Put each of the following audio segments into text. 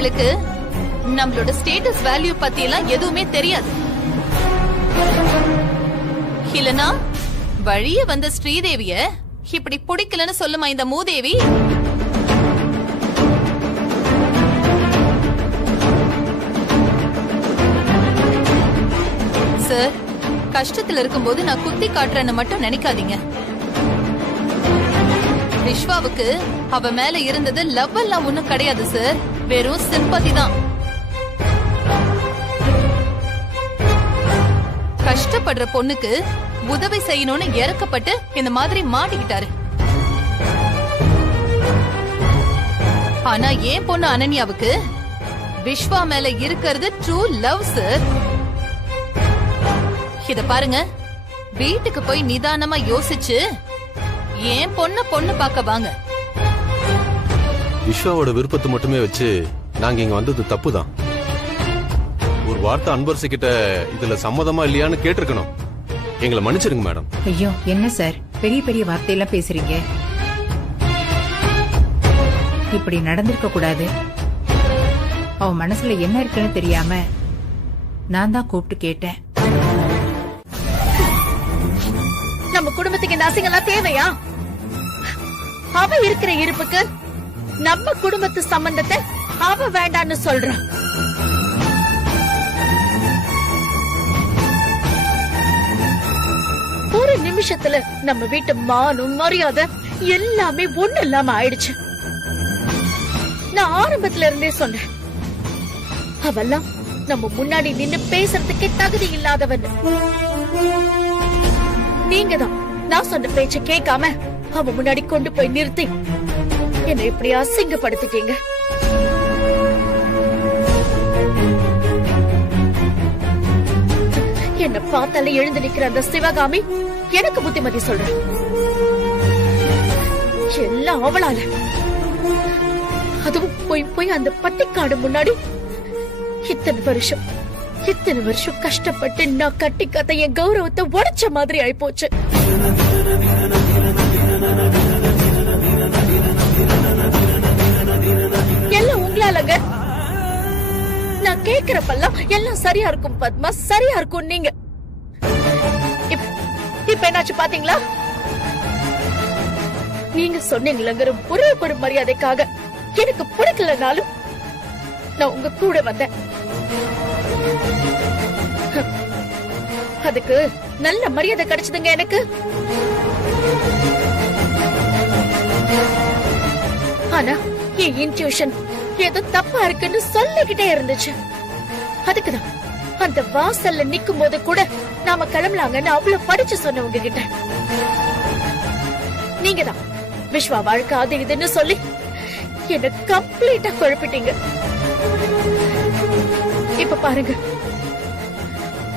இவளுக்கு நம்மளோட status value பத்தி எல்லாம் எதுவுமே தெரியாது. இல்லனா வழிய வந்த ஸ்ரீதேவிய இப்படி பிடிக்கலன்னு சொல்லுமா இந்த மூதேவி? சார், கஷ்டத்துல இருக்கும்போது நான் குத்தி காட்டுறேன்னு மட்டும் நினைக்காதீங்க. விஸ்வாவுக்கு அவ மேல இருந்தது லவ் எல்லாம் ஒண்ணும் கிடையாது சார், வெறும் சிம்பதி தான். கஷ்டப்படுற பொண்ணுக்கு உதவி செய்யணும்னு இறக்கப்பட்டு இந்த மாதிரி மாட்டிக்கிட்டாரு. ஆனா ஏன் பொண்ணு அனன்யாவுக்கு விஸ்வா மேல இருக்கிறது ட்ரூ லவ் சார். இத பாருங்க, வீட்டுக்கு போய் நிதானமா யோசிச்சு ஏன் பொண்ணு பார்க்க வாங்க. விஸ்வாவோட விருப்பத்தை மட்டுமே வச்சு நாங்க இங்க வந்தது தப்புதான். ஒரு வார்த்தை அன்பரசு கிட்ட இதுல சம்மதமா இல்லையான்னு கேட்டிருக்கணும். எங்களை மன்னிச்சிருங்க மேடம். ஐயோ என்ன சார், பெரிய பெரிய வார்த்தையெல்லாம் பேசுறீங்க. இப்படி நடந்திருக்க கூடாது. அவ மனசுல என்ன இருக்குன்னு தெரியாம நான் தான் கூப்பிட்டு கேட்டேன். நம்ம குடும்பத்துக்கு இந்த அசிங்கெல்லாம் தேவையா? அவ இருக்கிற இருப்புக்கு நம்ம குடும்பத்து சம்பந்தத்தை அவ வேண்டான்னு சொல்றான். ஒரு நிமிஷத்துல நம்ம வீட்டு மானம் மரியாதை எல்லாமே ஒண்ணு இல்லாம ஆயிடுச்சு. நான் ஆரம்பத்துல இருந்தே சொன்னேன், அவெல்லாம் நம்ம முன்னாடி நின்னு பேசுறதுக்கே தகுதி இல்லாதவன். நீங்க தான் நான் சொன்ன பேச்ச கேட்காம அவ முன்னாடி கொண்டு போய் நிறுத்தி என்னை இப்படி அசிங்கப்படுத்திட்டீங்க. என்ன பார்த்தாலே எழுந்து நிக்கிற அந்த சிவகாமி எனக்கு புத்திமதி சொல்ற. எல்லாம் அவளால. அதுவும் போய் போய் அந்த பட்டிக்காடு முன்னாடி இத்தனை வருஷம் கஷ்டப்பட்டு நான் கட்டி கத்த என் கௌரவத்தை உடைச்ச மாதிரி ஆயிப்போச்சு. எல்லாம் உங்களாலங்க. நான் கேக்குறப்பெல்லாம் எல்லாம் சரியா இருக்கும் பத்மா, சரியா இருக்கும் நீங்க. இப்ப என்னாச்சு பாத்தீங்களா? நீங்க சொன்னீங்களங்கிற ஒரே ஒரு மரியாதைக்காக எனக்கு பிடிக்கலனாலும் நான் உங்க கூட வந்தேன். அதுக்கு நல்ல மரியாதை கிடைச்சதுங்க எனக்கு. ஆனா என் இன்ட்யூஷன் ஏதோ தப்பா இருக்குன்னு சொல்லிக்கிட்டே இருந்துச்சு. அதுக்குதான் அந்த வாசல்ல நிக்கும் போது கூட நாம கிளம்பலாங்கன்னு அவ்வளவு படிச்சு சொன்னவங்க கிட்ட நீங்க தான் விஸ்வா வாழ்க்கை அது இதுன்னு சொல்லி என்ன கம்ப்ளீட்டா குழப்பிட்டீங்க. இப்ப பாருங்க,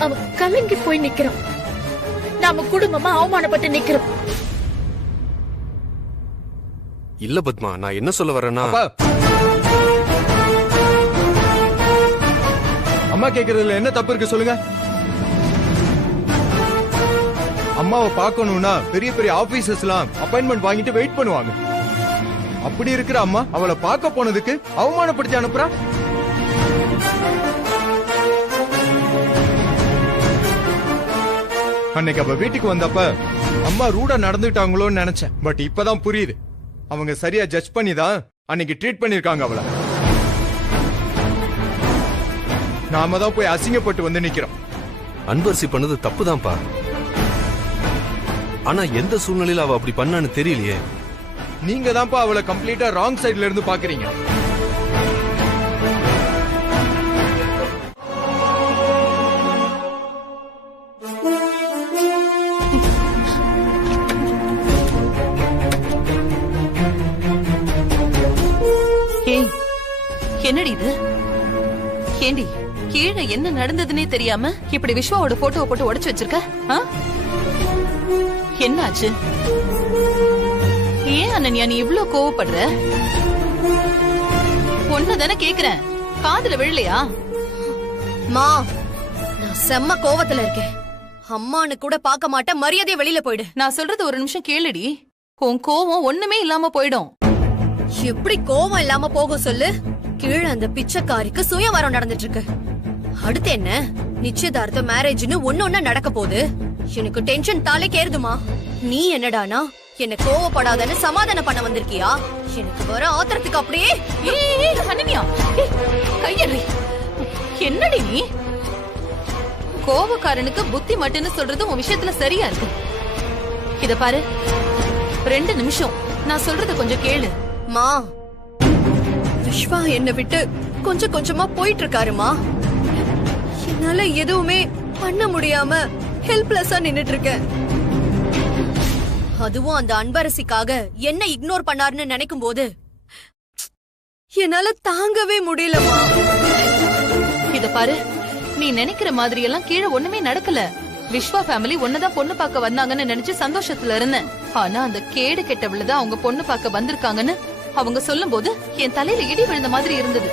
அவன் கலங்கி போய் நிக்கிறான். நாம குடும்பமா அவமானப்பட்டு நிக்கிறோம். இல்ல பத்மா, நான் என்ன சொல்ல வரேன்னா, அம்மா கேக்குறதுல என்ன தப்பு இருக்கு சொல்லுங்க. அம்மாவை பார்க்கணும்னா பெரிய பெரிய ஆபீசர்ஸ் எல்லாம் அப்பாயின்மெண்ட் வாங்கிட்டு வெயிட் பண்ணுவாங்க. அப்படி இருக்கிற அம்மா அவளை பார்க்க போனதுக்கு அவமானப்படுத்தி அனுப்புறா. அன்னைக்கு அவ வீட்டுக்கு வந்தப்ப அம்மா ரூடா நடந்துட்டாங்களோன்னு நினைச்சேன். பட் இப்பதான் புரியுது, அவங்க சரியா ஜட்ஜ் பண்ணி தான் அன்னைக்கு ட்ரீட் பண்ணிருக்காங்க அவளை. நாம தான் போய் அசிங்கப்பட்டு வந்து நிக்கிறோம். அன்பரசி பண்ணது தப்புதான்ப்பா. ஆனா எந்த சூழ்நிலையில அவ அப்படி பண்ணான்னு தெரியலையே. நீங்க தான்ப்பா அவளை கம்ப்ளீட்டா ராங் சைடுல இருந்து பாக்குறீங்க. என்னடி இது? ஏண்டி கீழே என்ன நடந்ததுன்னே தெரியாம இப்படி விஸ்வாவோட போட்டோவை போட்டு உடைச்சு வச்சிருக்க? என்னாச்சு? ஏன் அனன்யா நீ இவ்ளோ கோவப்படுற? ஒண்ணுதானே கேக்குறேன், காதுல விழலையா? மா, நான் செம்ம கோவத்துல இருக்கேன். அம்மானு கூட பாக்க மாட்டேன், மரியாதை வெளியில போயிடு. நான் சொல்றது ஒரு நிமிஷம் கேளுடி. உன் கோவம் ஒண்ணுமே இல்லாம போயிடும். எப்படி கோவம் இல்லாம போகும் சொல்லு? கீழே அந்த பிச்சைக்காரிக்கு சுயவரம் நடந்துட்டு இருக்கு. அடுத்து என்ன, நிச்சயதார்த்த மேரேஜ்னு ஒண்ணு நடக்க போகுது. எனக்கு டென்ஷன் தலைக்கு ஏறுதுமா. நீ என்னடானா என்ன கோவப்படாதன்னு சமாதானம் பண்ண வந்திருக்கியா? எனக்கு வர ஆத்திரத்துக்கு அப்படியே அனன்யா கையறி. என்னடி நீ? கோபக்காரனுக்கு புத்தி மட்டுன்னு சொல்றது உன் விஷயத்துல சரியா இருக்கு. இத பாரு, 2 நிமிஷம் நான் சொல்றத கொஞ்சம் கேளு. மா, விஸ்வா என்ன விட்டு கொஞ்சம் கொஞ்சமா போயிட்டு இருக்காருமா. என்னால எதுவுமே பண்ண முடியாம ஹெல்ப்லெஸ்ஸா நின்னுட்டு இருக்கேன். அதுவும் அந்த அன்பரசிக்காக என்ன இக்னோர் பண்ணாருன்னு நினைக்கும் போது என்னால தாங்கவே முடியலமா. இத பாரு, நீ நினைக்கிற மாதிரி எல்லாம் கீழே ஒண்ணுமே நடக்கல. விஸ்வா ஃபேமிலி ஒன்னதான் பொண்ணு பார்க்க வந்தாங்கன்னு நினைச்சு சந்தோஷத்துல இருந்தேன். ஆனா அந்த கேடு கெட்டவளதான் அவங்க பொண்ணு பார்க்க வந்திருக்காங்கன்னு அவங்க சொல்லும் போது என் தலையில இடி விழுந்த மாதிரி இருந்தது.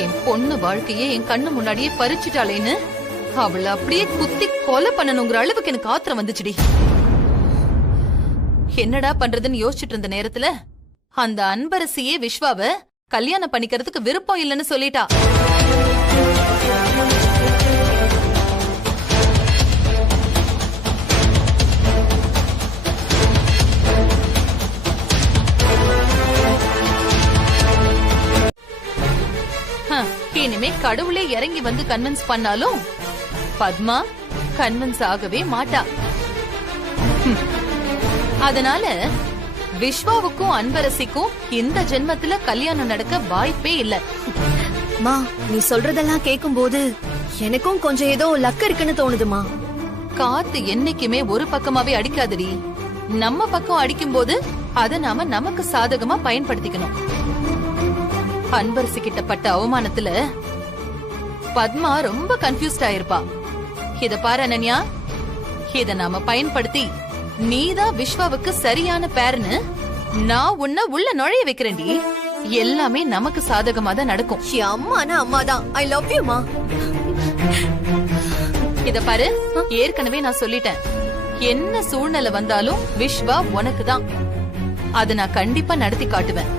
என் பொண்ணு வாழ்க்கையே என் கண்ணு முன்னாடியே பறிச்சுட்டாளேன்னு அவளை அப்படியே குத்தி கொலை பண்ணணுங்கிற அளவுக்கு எனக்கு ஆத்திரம் வந்துச்சுடி. என்னடா பண்றதுன்னு யோசிச்சுட்டு இருந்த நேரத்துல அந்த அன்பரசியே விஸ்வாவ கல்யாணம் பண்ணிக்கிறதுக்கு விருப்பம் இல்லைன்னு சொல்லிட்டா. இனிமே கடவுளே இறங்கி வந்து கன்வின்ஸ் பண்ணாலும் பத்மா கன்வின்ஸ் ஆகவே மாட்டா. அதனால விஸ்வாவுக்கும் அன்பரசிக்கும் இந்த ஜென்மத்துல கல்யாணம் நடக்க வாய்ப்பே இல்ல. மா, நீ சொல்றதெல்லாம் கேக்கும் போது எனக்கும் கொஞ்சம் ஏதோ லக் இருக்குன்னு தோணுதுமா. காத்து என்னைக்குமே ஒரு பக்கமாவே அடிக்காதடி. நம்ம பக்கம் அடிக்கும் போது அத நாம நமக்கு சாதகமா பயன்படுத்திக்கணும். அன்பரசி கிட்ட பட்ட அவமானத்துல பத்மா ரொம்ப கன்ஃபியூஸ்ட் ஆயிருப்பா. இத பாரு அனன்யா, இத நாம பயன்படுத்தி நீதான் விஸ்வாவுக்கு சரியான பேர்னு நான் உன்னை உள்ள நுழைய வைக்கிறேன்டி. எல்லாமே நமக்கு சாதகமா தான் நடக்கும். அம்மானா அம்மாதான். ஐ லவ் யூ மா. இத பாரு, ஏற்கனவே நான் சொல்லிட்டேன், என்ன சூழ்நிலை வந்தாலும் விஸ்வா உனக்கு தான். அத நான் கண்டிப்பா நடத்தி காட்டுவேன்.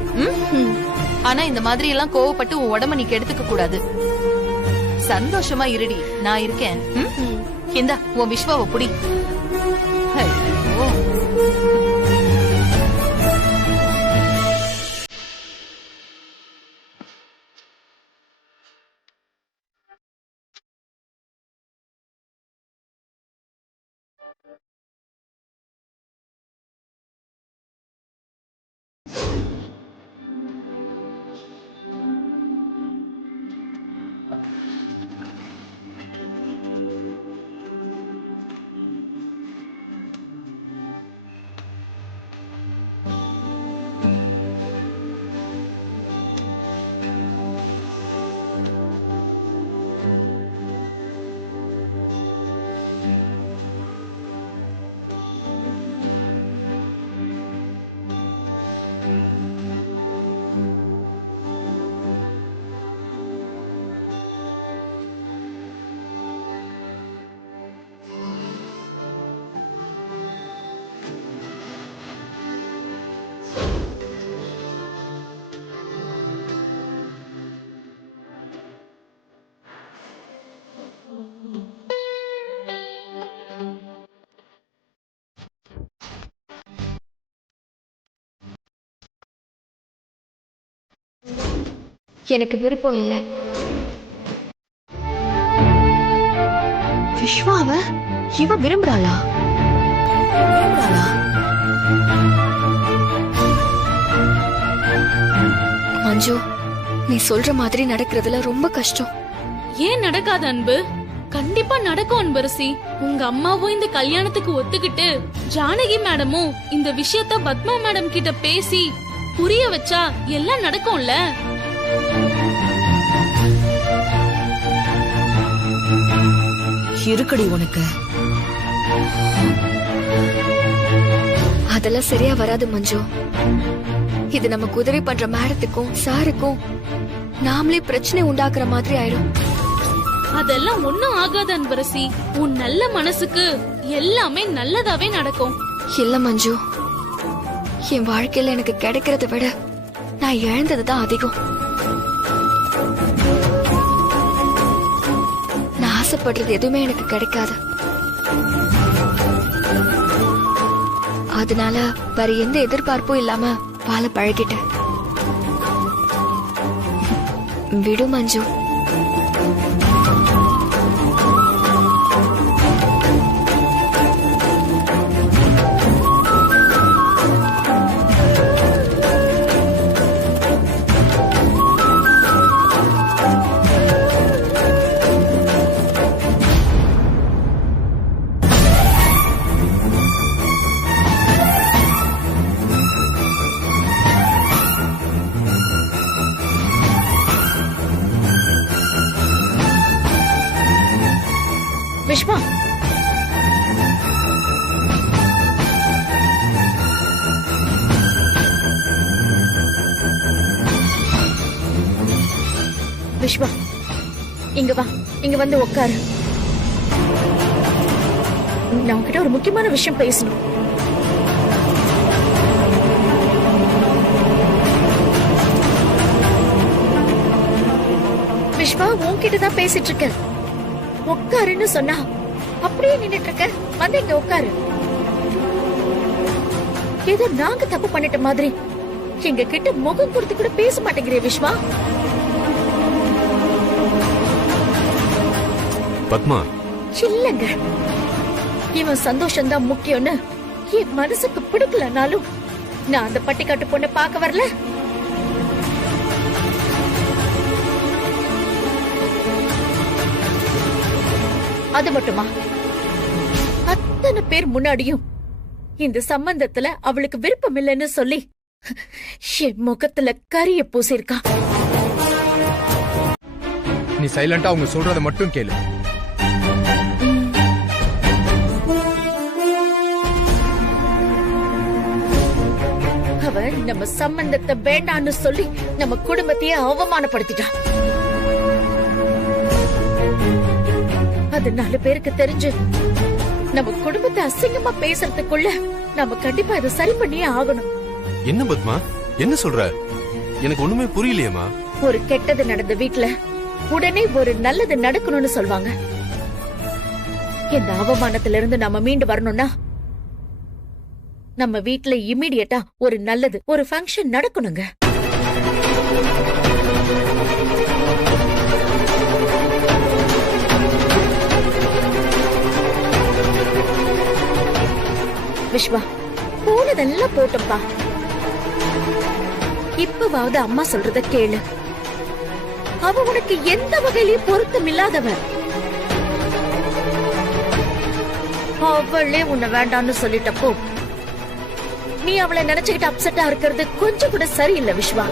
ஆனா இந்த மாதிரி எல்லாம் கோவப்பட்டு உன் உடம்ப நீ கெடுத்துக்க கூடாது. சந்தோஷமா இருடி, நான் இருக்கேன். இந்த உன் விஸ்வாவை புடி. எனக்கு விருப்பம் இல்லை. விஸ்வாவ இவ விரும்புறாளா? மஞ்சு, நீ சொல்ற மாதிரி நடக்கிறதுல ரொம்ப கஷ்டம். ஏன் நடக்காத அன்பு? கண்டிப்பா நடக்கும் அன்பரசி. உங்க அம்மாவும் இந்த கல்யாணத்துக்கு ஒத்துக்கிட்டு ஜானகி மேடமும் இந்த விஷயத்த பத்மா மேடம் கிட்ட பேசி புரிய வச்சா எல்லாம் நடக்கும்ல. இருக்குடி உனக்கு. அதெல்லாம் சரியா வராது மஞ்சு. இது நமக்கு உதவி பண்ற மேடத்துக்கும் சாருக்கும் நாமளே பிரச்சனை உண்டாக்குற மாதிரி ஆயிடும். அதெல்லாம் ஒண்ணும் ஆகாத அன்பரசி. உன் நல்ல மனசுக்கு எல்லாமே நல்லதாவே நடக்கும். இல்ல மஞ்சு, என் வாழ்க்கையில எனக்கு கிடைக்கிறத விட நான் இழந்ததுதான் அதிகம். நான் ஆசைப்படுறது எதுவுமே எனக்கு கிடைக்காது. அதனால வேற எந்த எதிர்பார்ப்பும் இல்லாம வாழ பழகிட்டேன். விடு மஞ்சு. விஷ்வா, விஷ்வா, இங்க வா, இங்க வந்து உட்காரு. நான் உன்கிட்ட ஒரு முக்கியமான விஷயம் பேசணும். விஷ்வா, உன்கிட்ட தான் பேசிட்டு இருக்க. உட்காருன்னு சொன்னா அப்படியே நின்னுட்டு இருக்க. வந்து இங்க உட்காரு. ஏதோ நாங்க தப்பு பண்ணிட்ட மாதிரி எங்க கிட்ட முகம் கொடுத்து கூட பேச மாட்டேங்கிற விஷ்வா. பத்மா, இல்லங்க, இவன் சந்தோஷம் தான் முக்கியம்னு என் மனசுக்கு பிடிக்கலனாலும் நான் அந்த பட்டிக்காட்டு பொண்ணை பார்க்க வரல. அது மட்டுமா, அத்தனை பேர் முன்னாடியும் இந்த சம்பந்தத்துல அவளுக்கு விருப்பம் இல்லைன்னு சொல்லி என் முகத்துல கரிய பூசிருக்கா. நீ சைலண்டா அவங்க சொல்றத மட்டும் கேளு. அவ நம்ம சம்பந்தத்தை வேண்டான்னு சொல்லி நம்ம குடும்பத்தையே அவமானப்படுத்திட்டா. அது 4 பேருக்கு தெரிஞ்சு நம்ம குடும்பத்தை அசிங்கமா பேசுறதுக்குள்ள நம்ம கண்டிப்பா இதை சரி பண்ணியே ஆகணும். என்ன பத்மா, என்ன சொல்ற? எனக்கு ஒண்ணுமே புரியலையேமா. ஒரு கெட்டது நடந்த வீட்ல உடனே ஒரு நல்லது நடக்கணும்னு சொல்வாங்க. இந்த அவமானத்துல இருந்து நம்ம மீண்டு வரணும்னா நம்ம வீட்ல இமிடியேட்டா ஒரு நல்லது, ஒரு ஃபங்க்ஷன் நடக்கணுங்க. விஷ்வா, போனதெல்லாம் போட்டோம்பா. இப்பவாவது அம்மா சொல்றத கேளு. அவ உனக்கு எந்த வகையிலயும் பொருத்தம் இல்லாதவ. அவளே உன்னை வேண்டான்னு சொல்லிட்டப்போ நீ அவளை நினைச்சுக்கிட்டு அப்செட்டா இருக்கிறது கொஞ்சம் கூட சரியில்லை விஷ்வா.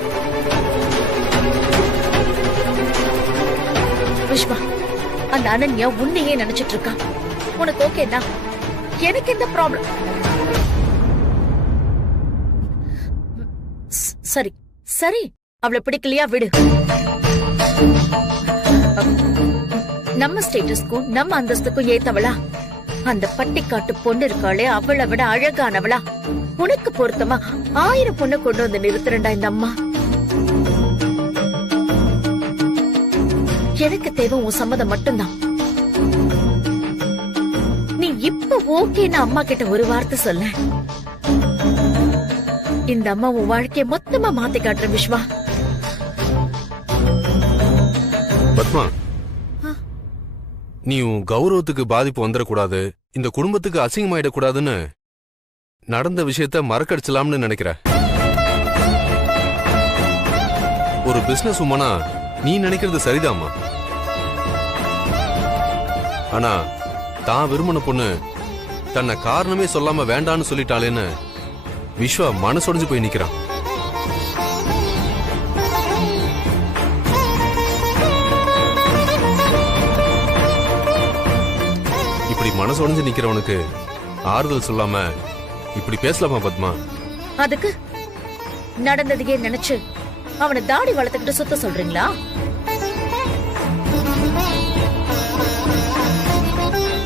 விஷ்வா, அந்த அனன்யா உன்னையே நினைச்சிட்டு இருக்கா. உனக்கு ஓகேனா? எனக்கு எந்த ப்ராப்ளம். சரி சரி, அவளை பிடிக்கலையா விடு. நம்ம ஸ்டேட்டஸ்க்கும் நம்ம அந்தஸ்துக்கும் ஏத்தவளா அந்த பட்டிக்காட்டு பொண்ணு இருக்காளே, அவளை விட அழகானவளா உனக்கு பொருத்தமா 1000 பொண்ணை கொண்டு வந்து நிறுத்துறண்டா இந்த அம்மா. எனக்கு தேவை உன் சம்மதம் மட்டும்தான். நீ இப்ப ஓகேன்னு அம்மா கிட்ட ஒரு வார்த்தை சொல்ல. இந்த அம்மா உன் வாழ்க்கைய மொத்தமா மாத்தி காட்டுற விஷ்வா. பத்மா, நீ உன் கௌரவத்துக்கு பாதிப்பு வந்துடக்கூடாது, இந்த குடும்பத்துக்கு அசிங்கமாயிடக்கூடாதுன்னு நடந்த விஷயத்த மறக்கடிச்சலாம்னு நினைக்கிற. ஒரு பிசினஸ் உமனா நீ நினைக்கிறது சரிதாம்மா. ஆனா தான் விரும்பின பொண்ணு தன்னை காரணமே சொல்லாம வேண்டான்னு சொல்லிட்டாளேன்னு விஸ்வா மனசொடைஞ்சு போய் நிக்கிறான். இப்படி மனசொடைஞ்சு நிக்கிறவனுக்கு ஆறுதல் சொல்லாம இப்படி பேசலாமா பத்மா? அதுக்கு நடந்ததையே நினைச்சு அவனை தாடி வளர்த்துக்கிட்டு சுத்த சொல்றீங்களா?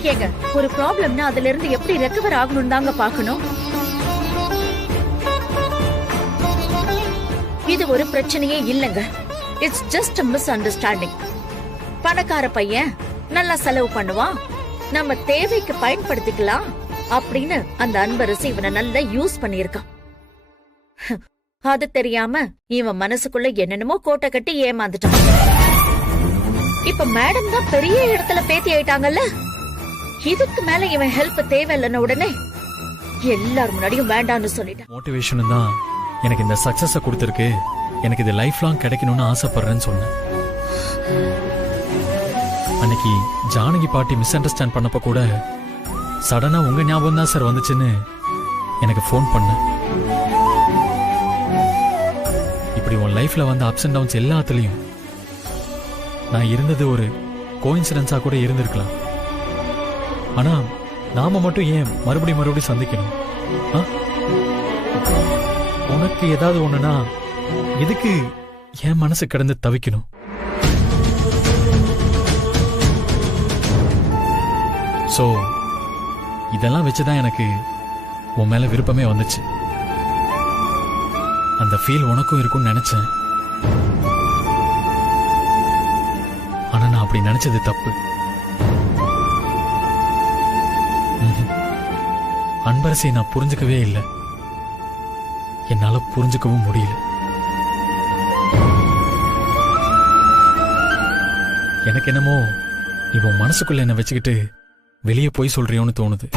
கேங்க, ஒரு ப்ராப்ளம்னா அதுல இருந்து எப்படி ரெக்கவர் ஆகணும் தாங்க பாக்கணும். இது ஒரு பிரச்சனையே இல்லங்க. It's just miss understanding. பணக்கார பையன் நல்லா செலவு பண்ணுவான், நம்ம தேவைக்கு பயன்படுத்திக்கலாம் அப்படின்னு அந்த அன்பரசு இவனை நல்லா யூஸ் பண்ணியிருக்கான். அது தெரியாம இவன் மனசுக்குள்ள என்னென்னமோ கோட்டை கட்டி ஏமாந்துட்டான். இப்ப மேடம் தான் பெரிய இடத்துல பேத்தி ஆயிட்டாங்கல்ல, இதுக்கு மேல இவன் ஹெல்ப் தேவையில்லைன்னு உடனே எல்லார் முன்னாடியும் வேண்டான்னு சொல்லிட்டான். மோட்டிவேஷன் தான் எனக்கு இந்த சக்சஸ கொடுத்திருக்கு, எனக்கு இது லைஃப் லாங் கிடைக்கணும்னு ஆசைப்படுறேன்னு சொன்னேன். அன்னைக்கு ஜானகி பாட்டி மிஸ் அண்டர்ஸ்டாண்ட் பண்ணப்ப கூட சடனா உங்க ஞாபகம் தான் சார் வந்துச்சுன்னு எனக்கு ஃபோன் பண்ண. இப்படி உன் லைஃப்ல வந்த அப்ஸ் அண்ட் டவுன்ஸ் எல்லாத்துலயும் நான் இருந்தது ஒரு கோஇன்சிடென்ஸா கூட இருந்திருக்கலாம். ஆனா நாம மட்டும் ஏன் மறுபடியும் சந்திக்கணும்? உனக்கு ஏதாவது ஒண்ணுனா எதுக்கு என் மனசு கிடந்து தவிக்கணும்? சோ இதெல்லாம் வச்சுதான் எனக்கு உன் மேல விருப்பமே வந்துச்சு. அந்த ஃபீல் உனக்கும் இருக்கும்னு நினைச்சேன். ஆனா நான் அப்படி நினைச்சது தப்பு. அன்பரசை நான் புரிஞ்சுக்கவே இல்லை, என்னால புரிஞ்சுக்கவும் முடியல. எனக்கு என்னமோ நீ உன் மனசுக்குள்ள என்ன வச்சுக்கிட்டு வெளியே போய் சொல்றியோன்னு தோணுது.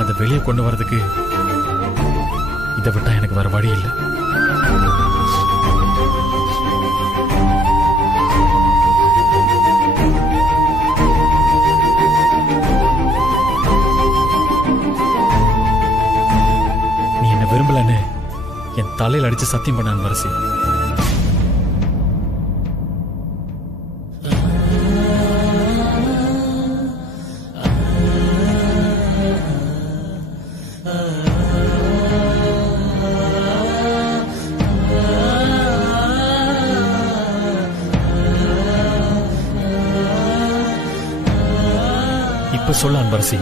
அதை வெளியே கொண்டு வரதுக்கு இதை விட்டா எனக்கு வேற வழி இல்லை. நீ என்ன விரும்பலன்னு என் தலையில் அடிச்சு சத்தியம் பண்ண அன்பரசி. இப்ப சொல்ல அன்பரசி,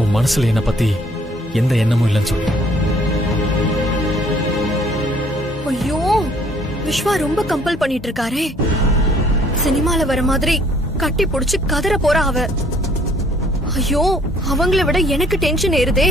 உன் மனசுல என்ன பத்தி எந்த எண்ணமும் இல்லைன்னு சொல்லு. ஐயோ, விஸ்வா ரொம்ப கம்பல் பண்ணிட்டு இருக்காரே. சினிமால வர மாதிரி கட்டி புடிச்சு கதற போறா அவ. ஐயோ, அவங்கள விட எனக்கு டென்ஷன் ஏறுதே.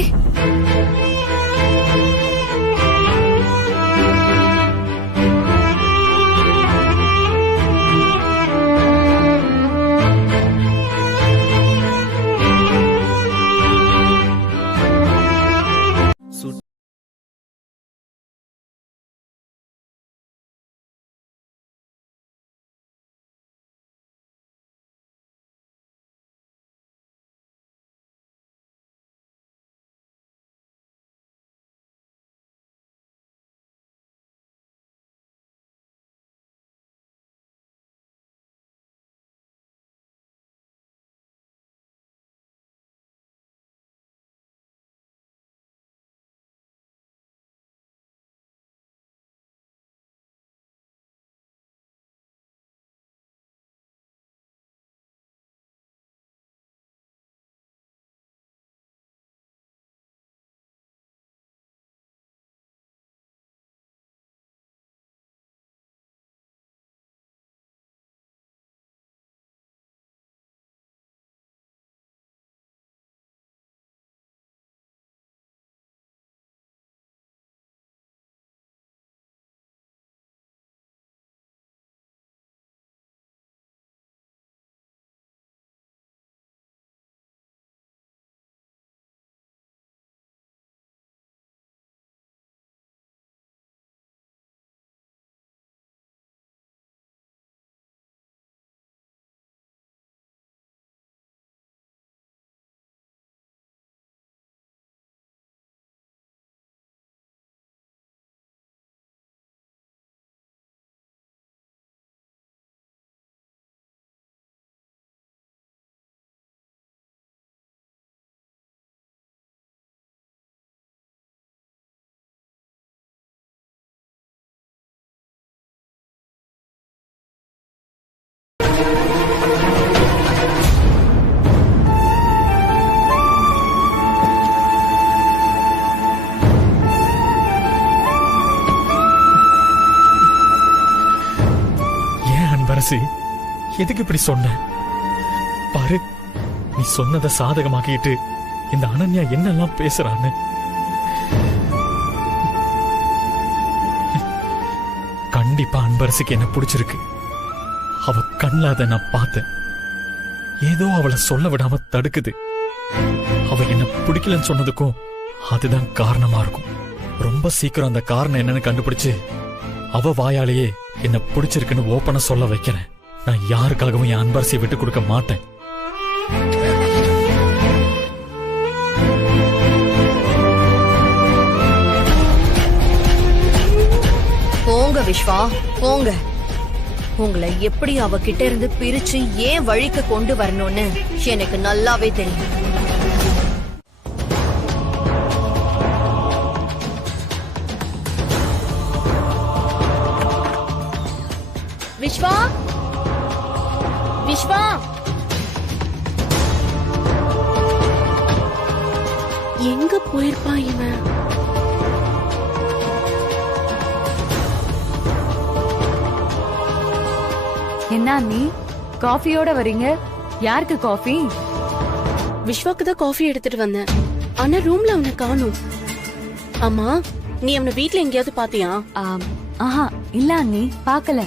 அன்பரசி, எதுக்கு இப்படி சொன்ன? பாரு, நீ சொன்னதை சாதகமாக்கிட்டு இந்த அனன்யா என்னெல்லாம் பேசுறான்னு. கண்டிப்பா அன்பரசிக்கு என்ன பிடிச்சிருக்கு. அவ கண்ல அதை நான் பார்த்தேன். ஏதோ அவளை சொல்ல விடாம தடுக்குது. அவ என்ன பிடிக்கலன்னு சொன்னதுக்கும் அதுதான் காரணமா இருக்கும். ரொம்ப சீக்கிரம் அந்த காரணம் என்னன்னு கண்டுபிடிச்சு அவ வாயாலேயே என்ன பிடிச்சிருக்குன்னு ஓப்பனா சொல்ல வைக்கிறேன். நான் யாருக்காகவும் என் அன்பரசியை விட்டு கொடுக்க மாட்டேன். போங்க விஸ்வா, போங்க. உங்களை எப்படி அவகிட்ட இருந்து பிரிச்சு ஏன் வழிக்கு கொண்டு வரணும்னு எனக்கு நல்லாவே தெரியும். விஸ்வா, விஸ்வா, எங்க போயிருப்பான் இவன்? என்ன நீ காஃபியோட வரீங்க? யாருக்கு காஃபி? விஸ்வாக்கு தான் காஃபி எடுத்துட்டு வந்தேன். ஆனா ரூம்ல அவனை காணோம். அம்மா, நீ அவனை வீட்ல எங்கேயாவது பாத்தியா? ஆஹா, இல்ல அண்ணி, பார்க்கல.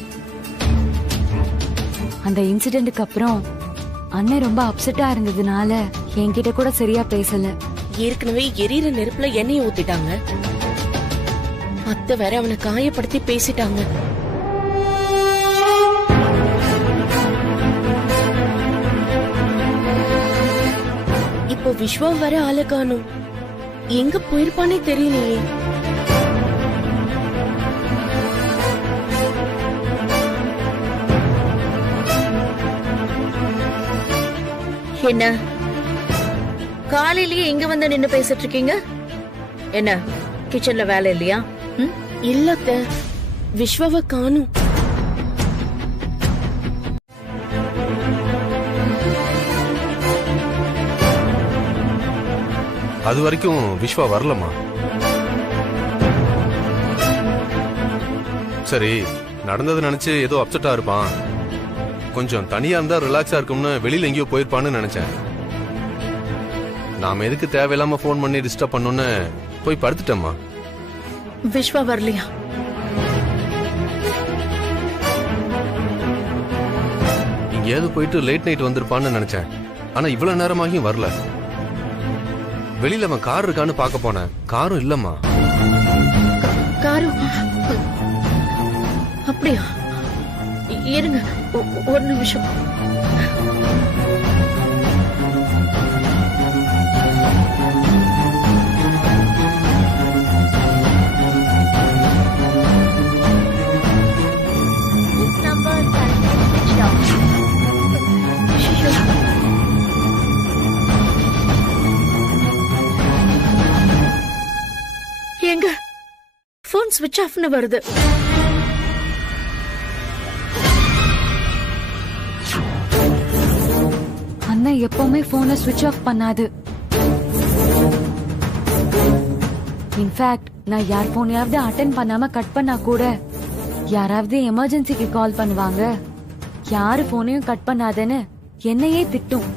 அந்த இன்சிடென்ட்க்கு அப்புறம் அண்ணன் ரொம்ப அப்செட்டா இருந்ததுனால என்கிட்ட கூட சரியா பேசல. ஏற்கனவே எரியிற நெருப்புல எண்ணெயை ஊத்திட்டாங்க. அத்தை வேற அவனை காயப்படுத்தி பேசிட்டாங்க. இப்போ விஸ்வா வர ஆள காணோம். எங்க போயிருப்பானே தெரியலையே. என்ன காலையிலேயே இங்க வந்து நின்னு பேசிட்டு இருக்கீங்க? என்ன கிச்சன்ல வேலை இல்லையா? இல்ல அத்தை, விஸ்வாவை காணோம். அது வரைக்கும் விஸ்வா வரலமா. சரி, நடந்தது நினைச்சு ஏதோ அப்செட்டா இருப்பான். கொஞ்சம் தனியா இருந்தா ரிலாக்ஸா இருக்கும்னு வெளியில எங்கேயோ போயிருப்பான்னு நினைச்சேன். நாம எதுக்கு தேவையில்லாம போன் பண்ணி டிஸ்டர்ப் பண்ணோன்னு போய் படுத்துட்டேம்மா. விஸ்வா வரலையா? எங்கேயாவது போயிட்டு லேட் நைட் வந்திருப்பான்னு நினைச்சேன். ஆனா இவ்வளவு நேரமாகியும் வரல. வெளியில அவன் கார் இருக்கான்னு பார்க்க போனேன். காரும் இல்லம்மா. காரு அப்படியா? இருங்க ஒரு நிமிஷம். எங்க போன் ஸ்விட்ச் ஆஃப்னு வருது. அண்ணன் எப்பவுமே போனை ஸ்விட்ச் ஆஃப் பண்ணாது. இன்ஃபேக்ட் நான் யார் போனையாவது அட்டென்ட் பண்ணாம கட் பண்ணா கூட யாராவது எமர்ஜென்சிக்கு கால் பண்ணுவாங்க. யாரு போனையும் கட் பண்ணாதேன்னு என்னையே திட்டும்.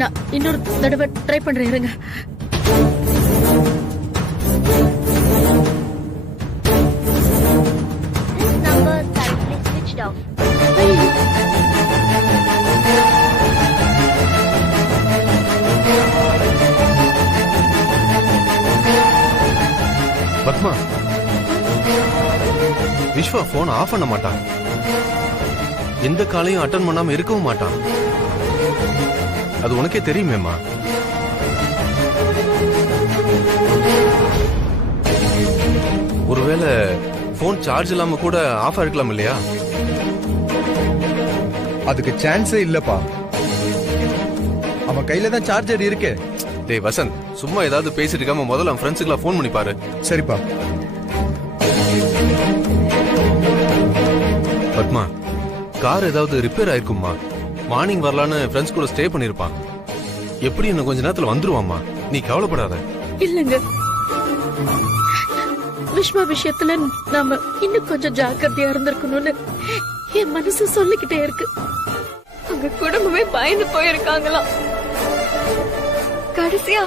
நான் இன்னொரு தடவை ட்ரை பண்றேன், இருங்க. பத்மா, விஸ்வா போன் ஆஃப் பண்ண மாட்டான். எந்த காலையும் அட்டன் பண்ணாம இருக்கவும் மாட்டான். அது உனக்கே தெரியுமேம்மா. ஒருவேளை போன் சார்ஜ் இல்லாம கூட ஆஃப் ஆயிருக்கலாம் இல்லையா? அதுக்கு சான்ஸே இல்லப்பா. அவன் கையில தான் சார்ஜர் இருக்கு. டேய் வசந்த், சும்மா ஏதாவது பேசிட்டு இருக்காம முதல்ல அவன் ஃப்ரெண்ட்ஸுக்குலாம் ஃபோன் பண்ணி பாரு. சரிப்பா. பத்மா, கார் ஏதாவது ரிப்பேர் ஆயிருக்குமா? மார்னிங் வரலான்னு ஃப்ரெண்ட்ஸ் கூட ஸ்டே பண்ணிருப்பான். எப்படி இன்னும் கொஞ்ச நேரத்துல வந்துருவாம்மா. நீ கவலைப்படாத. இல்லங்க, விஸ்வா விஷயத்துல நாம இன்னும் கொஞ்சம் ஜாக்கிரதையா இருந்திருக்கணும்னு என் மனசு சொல்லிக்கிட்டே இருக்கு. அவங்க குடும்பமே பயந்து போயிருக்காங்களாம். கடைசியா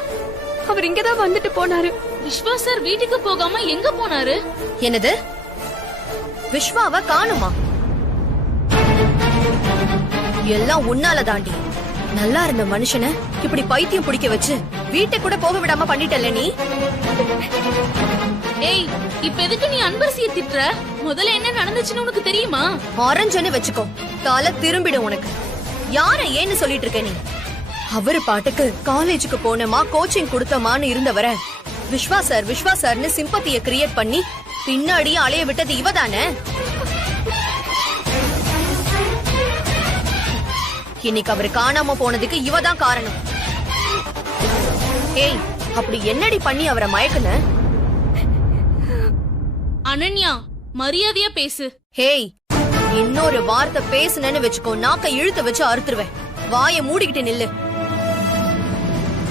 அவர் இங்கதான் வந்துட்டு போனாரு. விஸ்வா சார் வீட்டுக்கு போகாம எங்க போனாரு? என்னது, விஸ்வாவை காணுமா? எல்லாம் உன்னால தாண்டி. நல்லா இருந்த மனுஷனை இப்படி பைத்தியம் பிடிக்க வச்சு வீட்டை கூட போக விடாம பண்ணிட்டல நீ. ஏய், இப்ப எதுக்கு நீ அன்பரசியை திட்டுற? முதல்ல என்ன நடந்துச்சுன்னு உனக்கு தெரியுமா? ஆரஞ்சன்னு வச்சுக்கோ, தலை திரும்பிடும் உனக்கு. யார ஏன்னு சொல்லிட்டு இருக்க நீ? அவரு பாட்டுக்கு காலேஜுக்கு போனமா, கோச்சிங் கொடுத்தமான்னு இருந்தவர விஸ்வா சார்னு சிம்பத்திய கிரியேட் பண்ணி பின்னாடியே அலைய விட்டது இவதானே? இன்னைக்கு அவரு காணாம போனதுக்கு இவதான் காரணம். ஏய், அப்படி என்னடி பண்ணி அவரை மயக்குன? அனன்யா, மரியாதையா பேசு. ஹேய், இன்னொரு வார்த்தை பேசுனேன்னு வச்சுக்கோ, நாக்க இழுத்து வச்சு அறுத்துருவேன். வாயை மூடிக்கிட்டு நில்லு.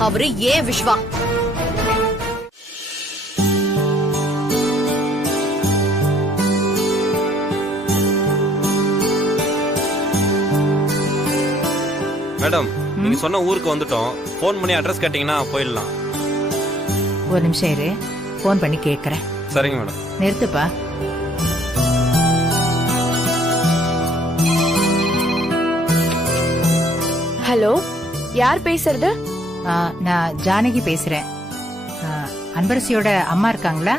அவரு ஏன் விஸ்வா? மேடம், நீங்க சொன்ன ஊருக்கு வந்துட்டோம். போன் பண்ணி அட்ரஸ் கேட்டீங்கன்னா போயிடலாம். ஒரு நிமிஷம் இரு, போன் பண்ணி கேக்குறேன். சரிங்க மேடம். நிறுத்துப்பா. ஹலோ, யார் பேசுறது? நான் ஜானகி பேசுறேன். அன்பரசியோட அம்மா இருக்காங்களா?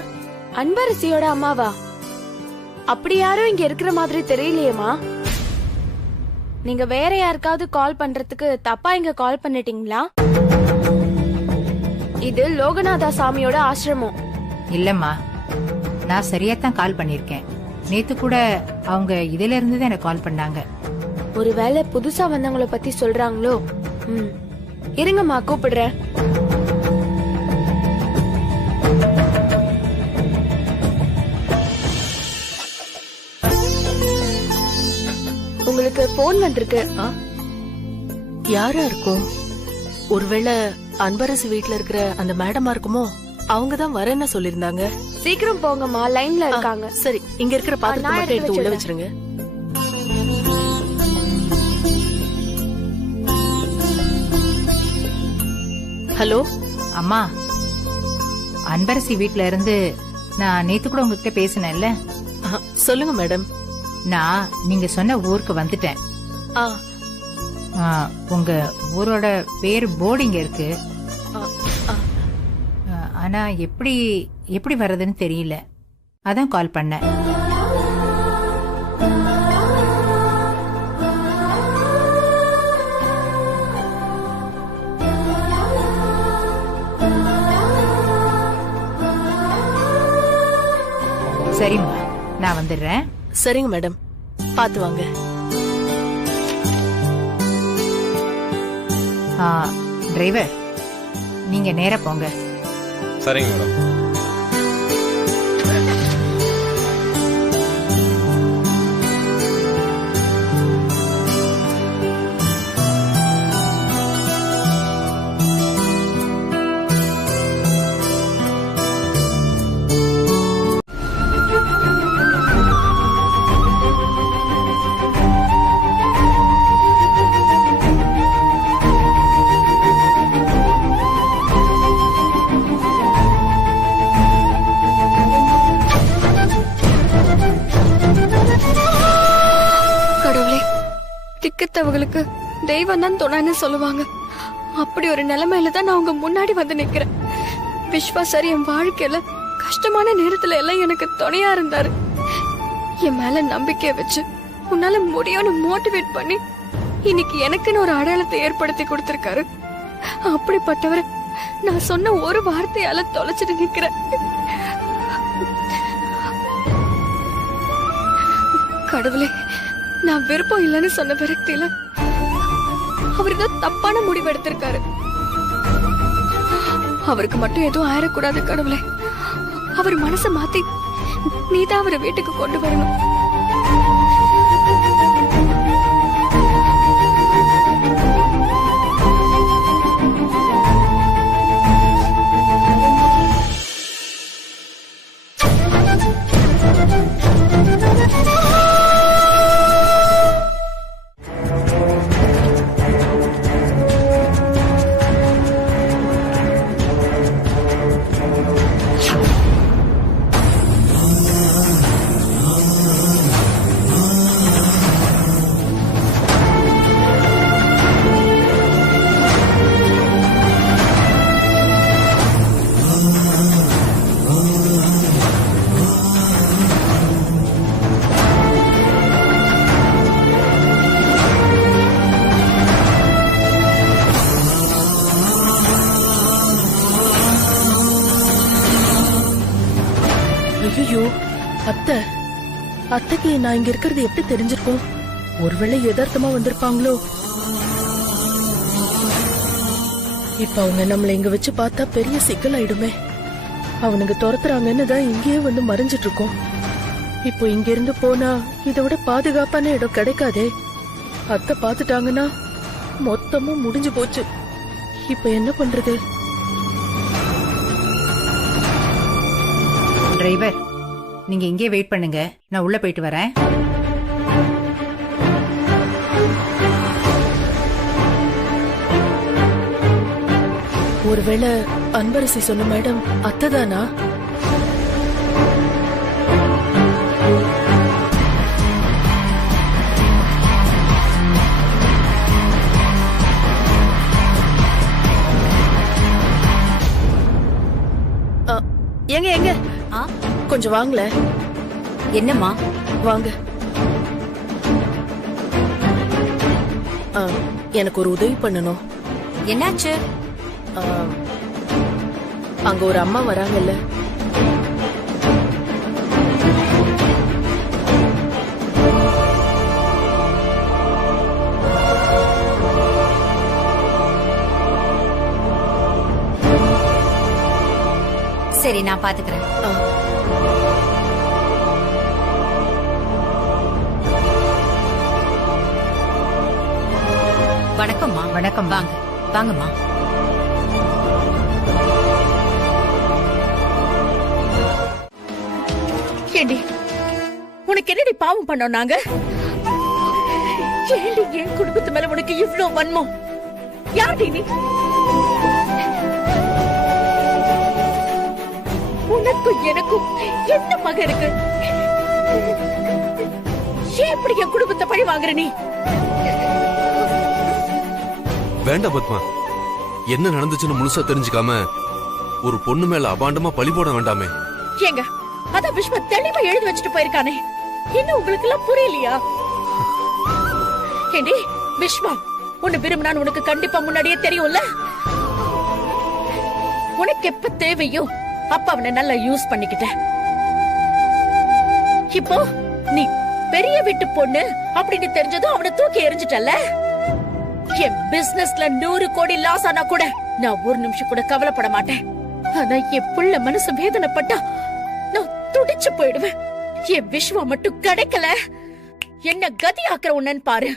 அன்பரசியோட அம்மாவா? அப்படி யாரும் இங்க இருக்கிற மாதிரி தெரியலையேமா. நீங்க வேற யாருக்காவது கால் பண்றதுக்கு தப்பா இங்க கால் பண்ணிட்டீங்களா? இது லோகநாதா சாமியோட ஆசிரமம். இல்லம்மா, நான் சரியாத்தான் கால் பண்ணிருக்கேன். நேத்து கூட அவங்க இதுல இருந்துதான் எனக்கு கால் பண்ணாங்க. ஒருவேளை புதுசா வந்தவங்கள பத்தி சொல்றாங்களோ? இருங்கம்மா, கூப்பிடுறேன். உங்களுக்கு போன் வந்திருக்கு. யாரா இருக்கும்? ஒருவேளை அன்பரசு வீட்ல இருக்கிற அந்த மேடமா இருக்குமோ? அவங்கதான் வரேன்னு சொல்லிருந்தாங்க. சீக்கிரம் போங்கம்மா, லைன்ல இருக்காங்க. சரி, இங்க இருக்கிற பாத்திரத்தை மட்டும் எடுத்து உள்ள வச்சிருங்க. ஹலோ அம்மா, அன்பரசி வீட்ல இருந்து நான் நேத்து கூட உங்ககிட்ட பேசினேன்ல. சொல்லுங்க மேடம். நான் நீங்க சொன்ன ஊருக்கு வந்துட்டேன். உங்க ஊரோட பேர் போர்டிங்க இருக்கு. ஆனா எப்படி வர்றதுன்னு தெரியல, அதான் கால் பண்ணேன். சரிம்மா, நான் வந்துடுறேன். சரிங்க மேடம், பாத்து வாங்க. டிரைவர், நீங்க நேரா போங்க. சரிங்க மேடம். திக்கத்தவங்களுக்கு தெய்வம் தான் துணைன்னு சொல்லுவாங்க. அப்படி ஒரு நிலைமையில தான் நான் உங்க முன்னாடி வந்து நிக்கிறேன். விஸ்வா சார் என் வாழ்க்கையில கஷ்டமான நேரத்துல எல்லாம் எனக்கு துணையா இருந்தாரு. என் மேல நம்பிக்கைய வச்சு உன்னால முடியும்னு மோட்டிவேட் பண்ணி இன்னைக்கு எனக்குன்னு ஒரு அடையாளத்தை ஏற்படுத்தி கொடுத்திருக்காரு. அப்படிப்பட்டவரை நான் சொன்ன ஒரு வார்த்தையால தொலைச்சிட்டு நிக்கிறேன். கடவுளே, நான் விருப்பம் இல்லைன்னு சொன்ன விரக்தியில அவருக்கு தப்பான முடிவு எடுத்திருக்காரு. அவருக்கு மட்டும் எதுவும் ஆயிடக்கூடாது கடவுளே. அவர் மனசை மாத்தி நீதான் அவரை வீட்டுக்கு கொண்டு வரணும். ஐயோ அத்தை, அத்தைக்கு நான் இங்க இருக்கிறது எப்படி தெரிஞ்சிருக்கும்? ஒருவேளை யதார்த்தமா வந்திருப்பாங்களோ? இப்ப அவங்க நம்மள இங்க வச்சு பார்த்தா பெரிய சிக்கல் ஆயிடுமே. அவனுங்க துரத்துறாங்கன்னு தான் இங்கேயே வந்து மறைஞ்சிட்டு இருக்கோம். இப்போ இங்க இருந்து போனா இதை விட பாதுகாப்பான இடம் கிடைக்காதே. அத்தை பாத்துட்டாங்கன்னா மொத்தமும் முடிஞ்சு போச்சு. இப்ப என்ன பண்றது? டிரைவர், நீங்க இங்கே வெயிட் பண்ணுங்க, நான் உள்ள போயிட்டு வரேன். ஒருவேளை அன்பரசி சொன்ன மேடம் அத்தைதானா? எங்க எங்க கொஞ்சம் வாங்கல. என்னம்மா? வாங்க. எனக்கு ஒரு உதவி பண்ணணும். என்னாச்சு? அங்க ஒரு அம்மா வராங்கல்ல, சரி நான் பாத்துக்கிறேன். வணக்கம்மா. வணக்கம். வாங்க வாங்கம்மா. ஏண்டி உனக்கு என்னடி பாவம் பண்ணோம் நாங்க? ஏண்டி என் குடும்பத்து மேல உனக்கு இவ்ளோ வன்மம்? யார்டி நீ? உனக்கும் எனக்கும் என்ன மக இருக்கு? ஏன் இப்படி என் குடும்பத்தை பழி வாங்குற நீ? வேண்டாம் பத்மா, என்ன நடந்துச்சுன்னு முழுசா தெரிஞ்சுக்காம ஒரு பொண்ணு மேல அபாண்டமா பழி போட வேண்டாமே. ஏங்க, அதான் விஸ்வா தெளிவா எழுதி வச்சுட்டு போயிருக்கானே, என்ன உங்களுக்கு எல்லாம் புரியலையா? ஏண்டி விஸ்வா உன்னை விரும்பினான்னு உனக்கு கண்டிப்பா முன்னாடியே தெரியும்ல. உனக்கு எப்ப தேவையோ அப்ப அவனை நல்லா யூஸ் பண்ணிக்கிட்ட. இப்போ நீ பெரிய வீட்டு பொண்ணு அப்படின்னு தெரிஞ்சதும் அவனை தூக்கி எறிஞ்சிட்டல்ல. என் பிசினஸ்ல 100 கோடி லாஸ் ஆனா கூட நான் ஒரு நிமிஷம் கூட கவலைப்பட மாட்டேன். ஆனா என் புள்ள மனசு வேதனைப்பட்டா நான் துடிச்சு போயிடுவேன். என் விஸ்வா மட்டும் கிடைக்கல, என்ன கதி ஆக்குற உன்னன்னு பாரு.